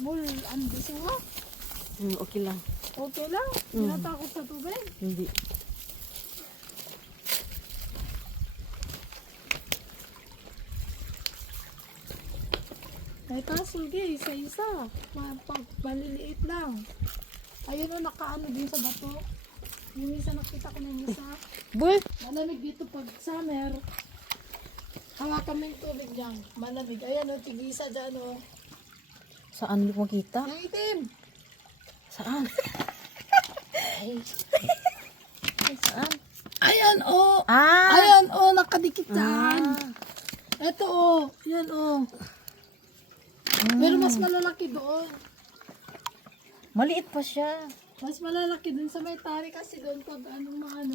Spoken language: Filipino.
Ano gusto mo? Okay lang. Okay lang. Tinatakot sa tubig. Hindi. Ay kaso, isa-isa. Maliliit lang. Ayun o, nakaano din sa bato. Yung isa nakita ko ng isa. Boy! Malamig dito pag summer. Hawakan mo yung tubig dyan. Malamig. Ayan o, tigisa dyan o. Saan hindi ko makita? Yung itim. Saan? Ay, saan? Ayan o. Ah! Ayan o, nakadikit dyan. Ito o. Yan o. Pero mas malalaki doon. Maliit pa siya. Mas malalaki dun sa may tari kasi doon pag umulan.